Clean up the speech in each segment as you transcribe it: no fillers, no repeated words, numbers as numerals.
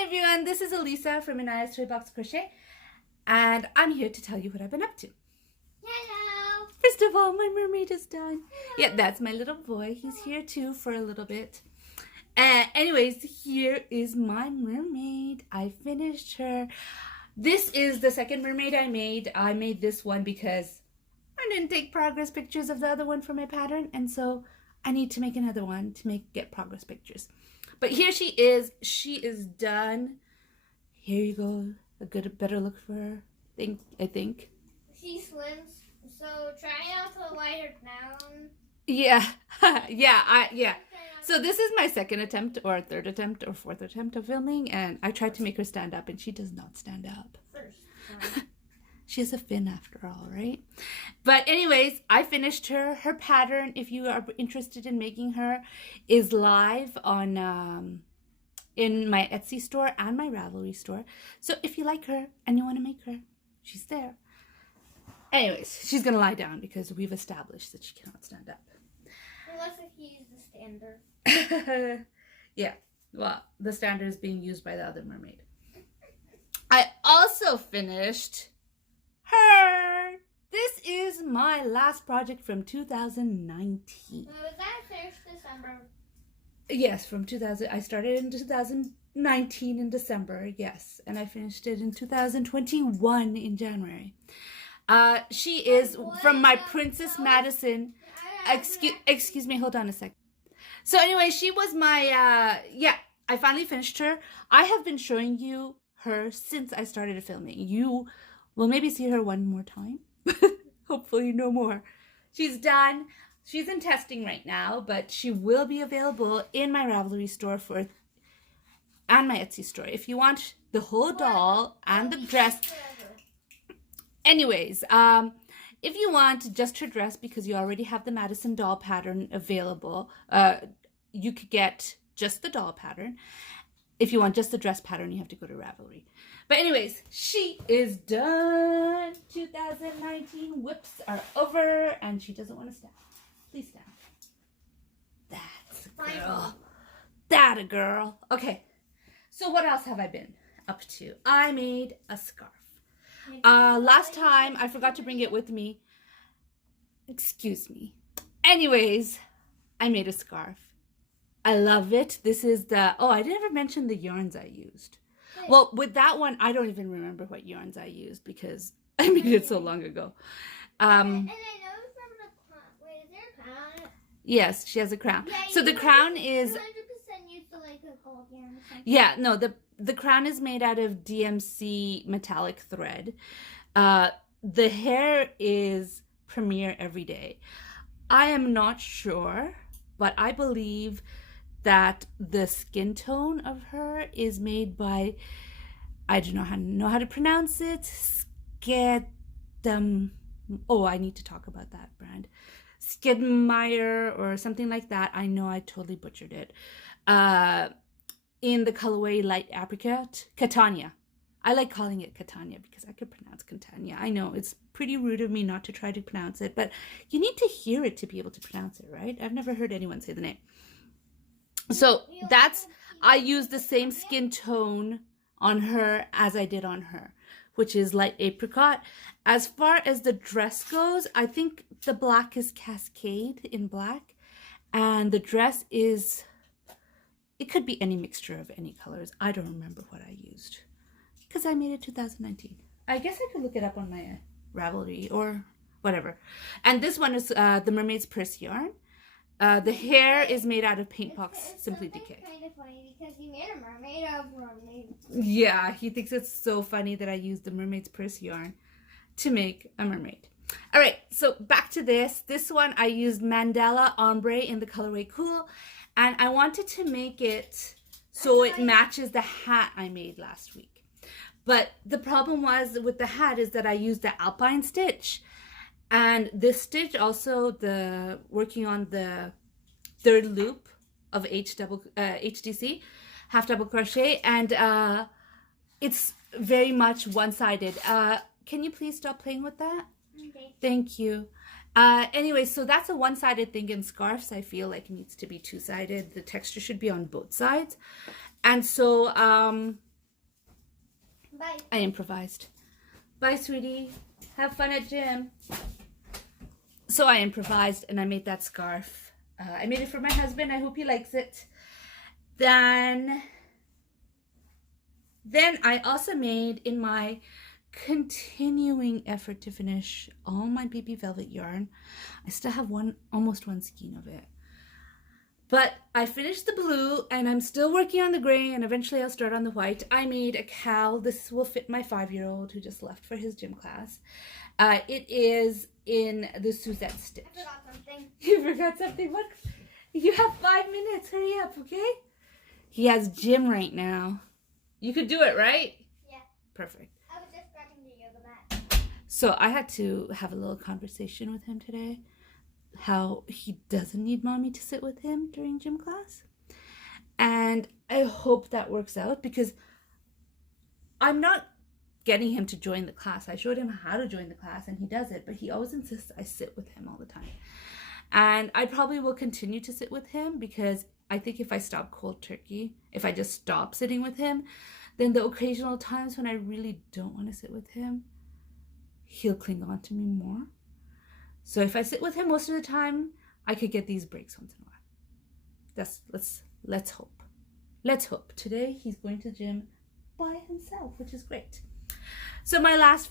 Hi everyone, this is Elisa from Inaya's Toy Box Crochet, and I'm here to tell you what I've been up to. Hello. First of all, my mermaid is done. Hello. Yeah, that's my little boy. He's here too for a little bit. Anyways, here is my mermaid. I finished her. This is the second mermaid I made. I made this one because I didn't take progress pictures of the other one for my pattern, and so I need to make another one to get progress pictures. But here she is. She is done. Here you go. A better look for her. I think. She swims, so try out to lie her down. Yeah, yeah. So this is my second attempt, or third attempt, or fourth attempt of filming, and I tried to make her stand up, and she does not stand up. First. She has a fin after all, right? But anyways, I finished her. Her pattern, if you are interested in making her, is live on in my Etsy store and my Ravelry store. So if you like her and you want to make her, she's there. Anyways, she's going to lie down because we've established that she cannot stand up. Unless if you use the stander. Yeah, well, the stander is being used by the other mermaid. I also finished her. This is my last project from 2019. Was that finished December? Yes, from 2000. I started in 2019 in December, yes, and I finished it in 2021 in January. She is from my Princess Madison. Excuse me, hold on a sec. So anyway, she was my, I finally finished her. I have been showing you her since I started filming. You will maybe see her one more time. Hopefully no more. She's done. She's in testing right now, but she will be available in my Ravelry store and my Etsy store. If you want the whole doll and the dress. Anyways, if you want just her dress because you already have the Madison doll pattern available, you could get just the doll pattern. If you want just the dress pattern, you have to go to Ravelry. But anyways, she is done. 2019 whips are over, and she doesn't want to stand. Please stand. That's a girl. That a girl. Okay. So what else have I been up to? I made a scarf. Last time I forgot to bring it with me. Excuse me. Anyways, I made a scarf. I love it. This is I never mentioned the yarns I used. Well, with that one, I don't even remember what yarns I used because I made it so long ago. And I know from the crown. Wait, is there a crown on it? Yes, she has a crown. Yeah, so the crown is 100% used to like a gold yarn or something. Yeah, no, the crown is made out of DMC metallic thread. The hair is Premier Everyday. I am not sure, but I believe that the skin tone of her is made by, I do not know how to pronounce it, I need to talk about that brand. Skidmire or something like that. I know I totally butchered it. In the colorway Light Apricot, Catania. I like calling it Catania because I could pronounce Catania. I know it's pretty rude of me not to try to pronounce it, but you need to hear it to be able to pronounce it, right? I've never heard anyone say the name. So I use the same skin tone on her as I did on her, which is Light Apricot. As far as the dress goes, I think the black is Cascade in black, and the dress is, it could be any mixture of any colors. I don't remember what I used because I made it 2019. I guess I could look it up on my Ravelry or whatever. And this one is the Mermaid's Purse yarn. The hair is made out of Paintbox Simply Decay. It's kind of funny because you made a mermaid of mermaid. Yeah, he thinks it's so funny that I used the Mermaid's Purse yarn to make a mermaid. All right, so back to this. This one I used Mandala Ombre in the colorway Cool, and I wanted to make it so it matches the hat I made last week. But the problem was with the hat is that I used the Alpine stitch. And this stitch also, working on the third loop of HDC, half double crochet, and it's very much one-sided. Can you please stop playing with that? Okay. Thank you. Anyway, so that's a one-sided thing in scarves. I feel like it needs to be two-sided. The texture should be on both sides. And so Bye. I improvised. Bye, sweetie. Have fun at gym. So I improvised and I made that scarf. I made it for my husband. I hope he likes it. Then I also made, in my continuing effort to finish all my baby velvet yarn, I still have almost one skein of it. But I finished the blue and I'm still working on the gray, and eventually I'll start on the white. I made a cowl. This will fit my 5-year-old who just left for his gym class. It is in the Suzette stitch. I forgot something. You forgot something? What? You have 5 minutes. Hurry up, okay? He has gym right now. You could do it, right? Yeah. Perfect. I was just scratching the yoga mat. So I had to have a little conversation with him today. How he doesn't need mommy to sit with him during gym class. And I hope that works out, because I'm not getting him to join the class. I showed him how to join the class and he does it, but he always insists I sit with him all the time. And I probably will continue to sit with him, because I think if I stop cold turkey, if I just stop sitting with him, then the occasional times when I really don't want to sit with him, he'll cling on to me more. So if I sit with him most of the time, I could get these breaks once in a while. Let's hope. Let's hope. Today he's going to the gym by himself, which is great. So my last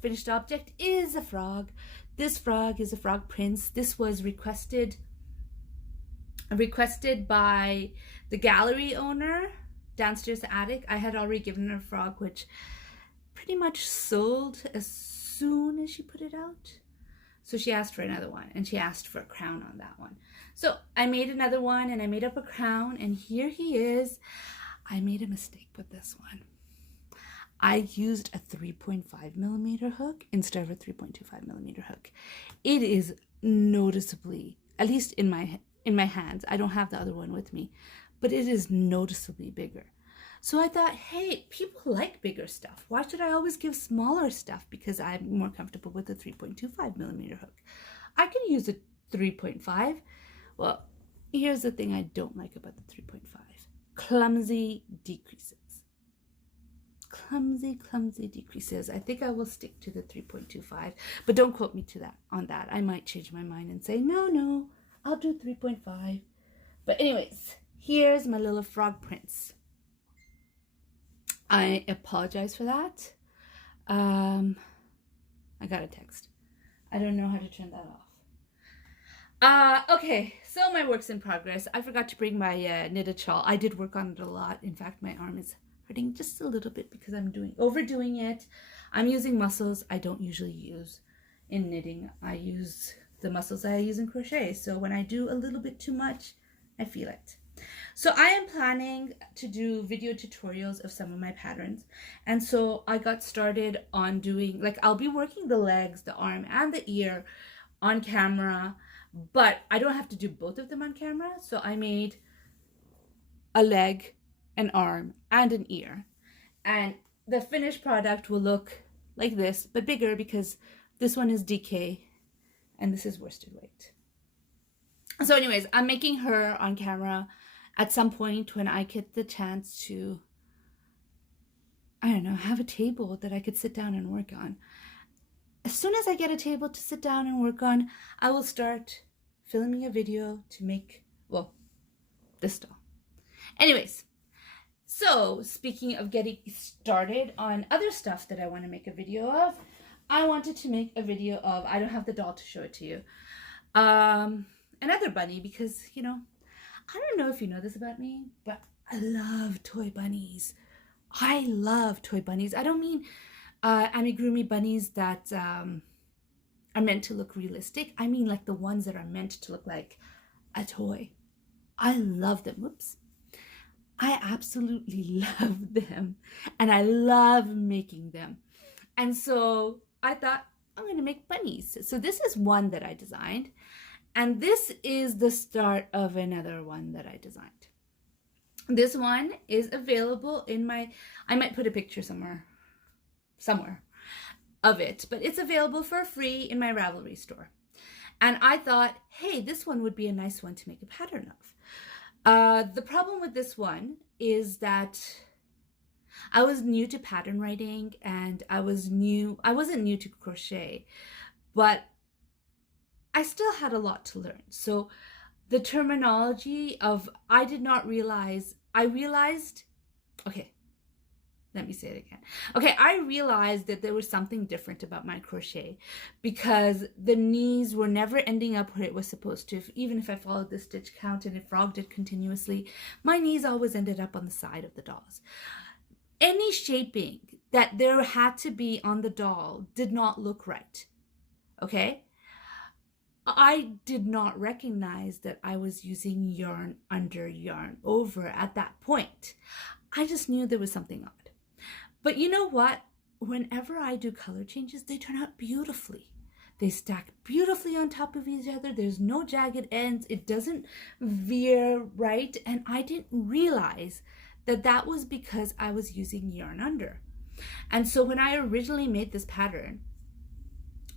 finished object is a frog. This frog is a frog prince. This was requested by the gallery owner downstairs the attic. I had already given her a frog, which pretty much sold as soon as she put it out. So she asked for another one, and she asked for a crown on that one. So I made another one, and I made up a crown, and here he is. I made a mistake with this one. I used a 3.5mm hook instead of a 3.25mm hook. It is noticeably, at least in my hands, I don't have the other one with me, but it is noticeably bigger. So I thought, hey, people like bigger stuff. Why should I always give smaller stuff? Because I'm more comfortable with a 3.25mm hook. I can use a 3.5. Well, here's the thing I don't like about the 3.5. Clumsy decreases. Clumsy decreases. I think I will stick to the 3.25, but don't quote me on that. I might change my mind and say, no, I'll do 3.5. But anyways, here's my little frog prince. I apologize for that. I got a text. I don't know how to turn that off. Okay, so my work's in progress. I forgot to bring my knitted shawl. I did work on it a lot. In fact, my arm is hurting just a little bit because I'm overdoing it. I'm using muscles I don't usually use in knitting. I use the muscles I use in crochet. So when I do a little bit too much, I feel it. So I am planning to do video tutorials of some of my patterns. And so I got started on doing, I'll be working the legs, the arm, and the ear on camera, but I don't have to do both of them on camera. So I made a leg, an arm, and an ear. And the finished product will look like this, but bigger, because this one is DK and this is worsted weight. So anyways, I'm making her on camera at some point when I get the chance to, I don't know, have a table that I could sit down and work on. As soon as I get a table to sit down and work on, I will start filming a video to make, this doll. Anyways, so speaking of getting started on other stuff that I want to make a video of, I wanted to make a video of, I don't have the doll to show it to you, another bunny, because, I don't know if you know this about me, but I love toy bunnies. I love toy bunnies. I don't mean amigurumi bunnies that are meant to look realistic. I mean like the ones that are meant to look like a toy. I love them. Whoops. I absolutely love them. And I love making them. And so I thought, I'm going to make bunnies. So this is one that I designed. And this is the start of another one that I designed. This one is available in I might put a picture somewhere of it, but it's available for free in my Ravelry store. And I thought, hey, this one would be a nice one to make a pattern of. The problem with this one is that I was new to pattern writing, and I wasn't new to crochet, but I still had a lot to learn. So the terminology of I realized, okay, let me say it again. Okay, I realized that there was something different about my crochet because the knees were never ending up where it was supposed to. Even if I followed the stitch count and it frogged it continuously, my knees always ended up on the side of the dolls. Any shaping that there had to be on the doll did not look right. Okay? I did not recognize that I was using yarn under, yarn over at that point. I just knew there was something odd. But you know what? Whenever I do color changes, they turn out beautifully. They stack beautifully on top of each other. There's no jagged ends. It doesn't veer right. And I didn't realize that that was because I was using yarn under. And so when I originally made this pattern,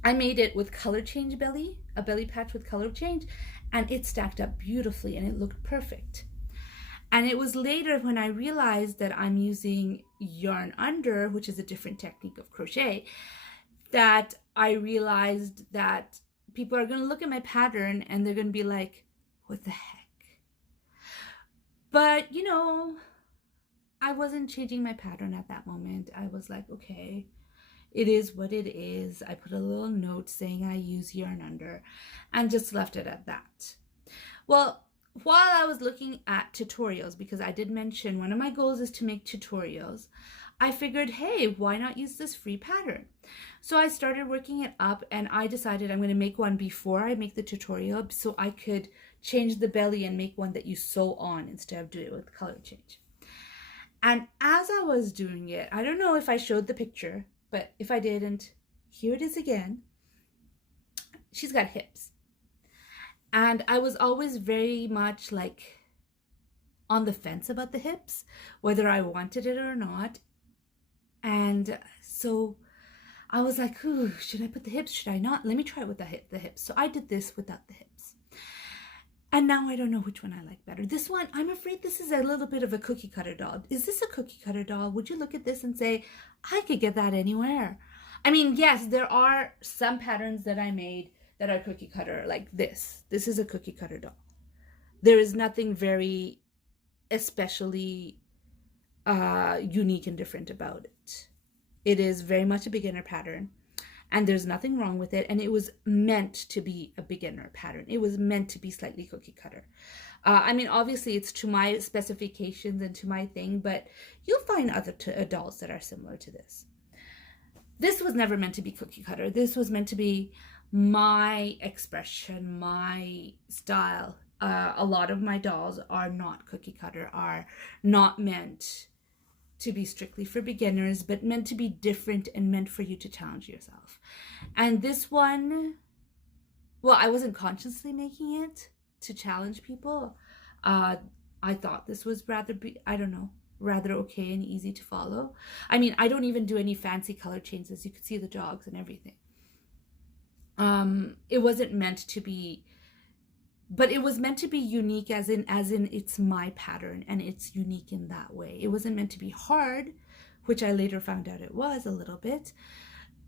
I made it with color change belly, a belly patch with color change, and it stacked up beautifully and it looked perfect. And it was later when I realized that I'm using yarn under, which is a different technique of crochet, that I realized that people are going to look at my pattern and they're going to be like, what the heck? But, you know, I wasn't changing my pattern at that moment. I was like, okay, it is what it is. I put a little note saying I use yarn under and just left it at that. Well, while I was looking at tutorials, because I did mention one of my goals is to make tutorials, I figured, hey, why not use this free pattern? So I started working it up and I decided I'm going to make one before I make the tutorial so I could change the belly and make one that you sew on instead of doing it with color change. And as I was doing it, I don't know if I showed the picture, but if I didn't, here it is again. She's got hips. And I was always very much like on the fence about the hips, whether I wanted it or not. And so I was like, ooh, should I put the hips? Should I not? Let me try it with the hips. So I did this without the hips. And now I don't know which one I like better. This one, I'm afraid this is a little bit of a cookie cutter doll. Is this a cookie cutter doll? Would you look at this and say, I could get that anywhere? I mean, yes, there are some patterns that I made that are cookie cutter, like this. This is a cookie cutter doll. There is nothing very especially unique and different about it. It is very much a beginner pattern, and there's nothing wrong with it, and it was meant to be a beginner pattern. It was meant to be slightly cookie cutter. I mean, obviously it's to my specifications and to my thing, but you'll find other dolls that are similar to this. This was never meant to be cookie cutter. This was meant to be my expression, my style. A lot of my dolls are not cookie cutter, are not meant to be strictly for beginners, but meant to be different and meant for you to challenge yourself. And this one, well, I wasn't consciously making it to challenge people. I thought this was rather okay and easy to follow. I mean, I don't even do any fancy color changes. You could see the jogs and everything. It wasn't meant to be, but it was meant to be unique as in it's my pattern and it's unique in that way. It wasn't meant to be hard, which I later found out it was a little bit,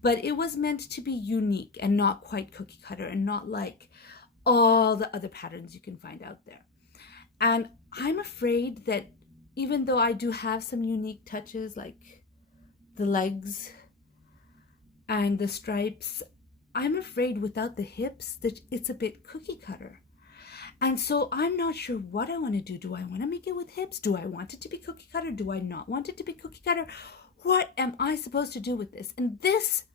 but it was meant to be unique and not quite cookie cutter and not like all the other patterns you can find out there. And I'm afraid that even though I do have some unique touches like the legs and the stripes, I'm afraid without the hips that it's a bit cookie cutter. And so I'm not sure what I want to do. Do I want to make it with hips? Do I want it to be cookie cutter? Do I not want it to be cookie cutter? What am I supposed to do with this? And this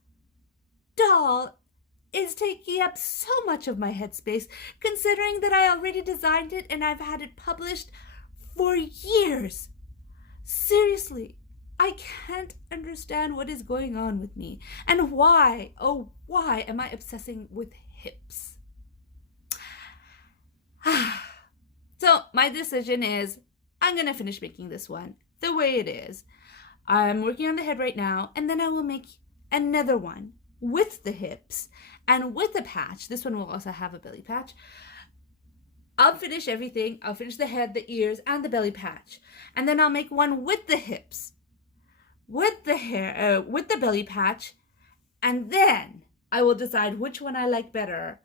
doll is taking up so much of my headspace, considering that I already designed it and I've had it published for years. Seriously, I can't understand what is going on with me and why, oh, why am I obsessing with hips? So my decision is I'm going to finish making this one the way it is. I'm working on the head right now, and then I will make another one with the hips and with a patch. This one will also have a belly patch. I'll finish everything. I'll finish the head, the ears, and the belly patch. And then I'll make one with the hips. with the hair, with the belly patch, and then I will decide which one I like better.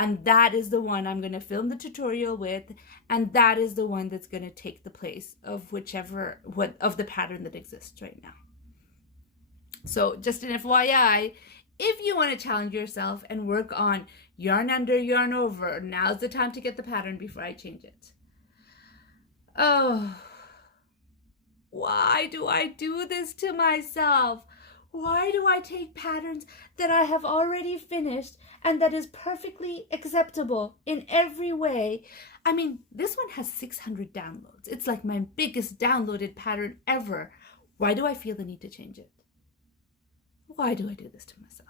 And that is the one I'm going to film the tutorial with, and that is the one that's going to take the place of of the pattern that exists right now. So just an FYI, if you want to challenge yourself and work on yarn under, yarn over, now's the time to get the pattern before I change it. Oh, why do I do this to myself? Why do I take patterns that I have already finished and that is perfectly acceptable in every way? I mean, this one has 600 downloads. It's like my biggest downloaded pattern ever. Why do I feel the need to change it? Why do I do this to myself?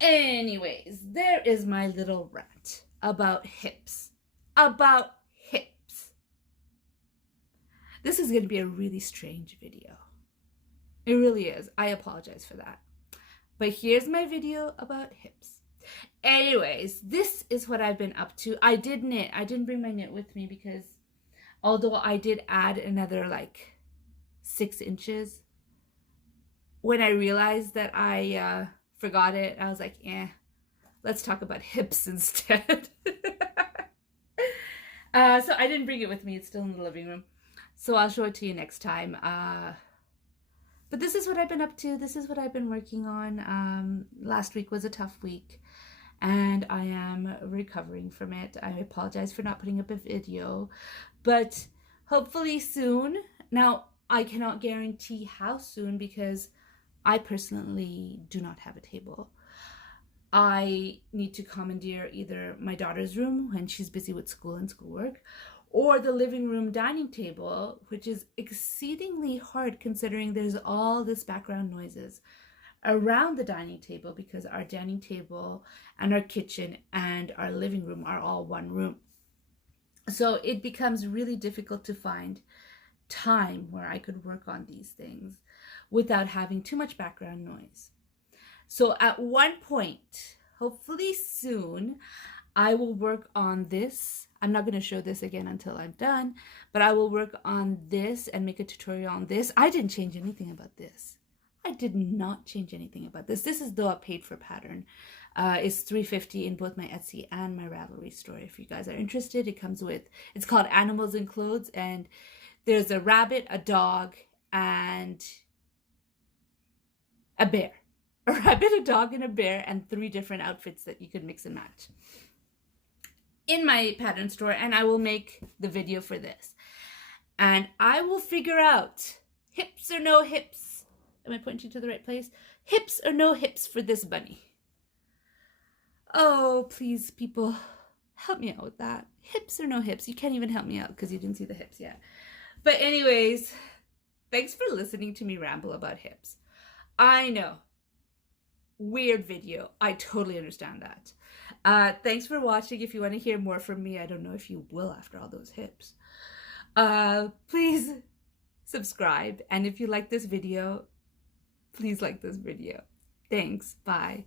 Anyways, there is my little rant about hips. About hips. This is going to be a really strange video. It really is. I apologize for that. But here's my video about hips. Anyways, this is what I've been up to. I did knit. I didn't bring my knit with me because although I did add another like 6 inches, when I realized that I forgot it, I was like, let's talk about hips instead. So I didn't bring it with me. It's still in the living room. So I'll show it to you next time. But this is what I've been up to. This is what I've been working on. Last week was a tough week, and I am recovering from it. I apologize for not putting up a video, but hopefully soon. Now, I cannot guarantee how soon because I personally do not have a table. I need to commandeer either my daughter's room when she's busy with school and schoolwork, or the living room dining table, which is exceedingly hard considering there's all this background noises around the dining table because our dining table and our kitchen and our living room are all one room. So it becomes really difficult to find time where I could work on these things without having too much background noise. So at one point, hopefully soon, I will work on this. I'm not going to show this again until I'm done, but I will work on this and make a tutorial on this. I didn't change anything about this. I did not change anything about this. This is though a paid for pattern. It's $3.50 in both my Etsy and my Ravelry store. If you guys are interested, it comes with, it's called Animals and Clothes, and there's a rabbit, a dog, and a bear. A rabbit, a dog, and a bear, and 3 different outfits that you could mix and match in my pattern store, and I will make the video for this. And I will figure out hips or no hips. Am I pointing to the right place? Hips or no hips for this bunny. Oh, please, people, help me out with that. Hips or no hips? You can't even help me out because you didn't see the hips yet. But anyways, thanks for listening to me ramble about hips. I know. Weird video. I totally understand that. Thanks for watching. If you want to hear more from me, I don't know if you will after all those hips. Please subscribe. And if you like this video, please like this video. Thanks. Bye.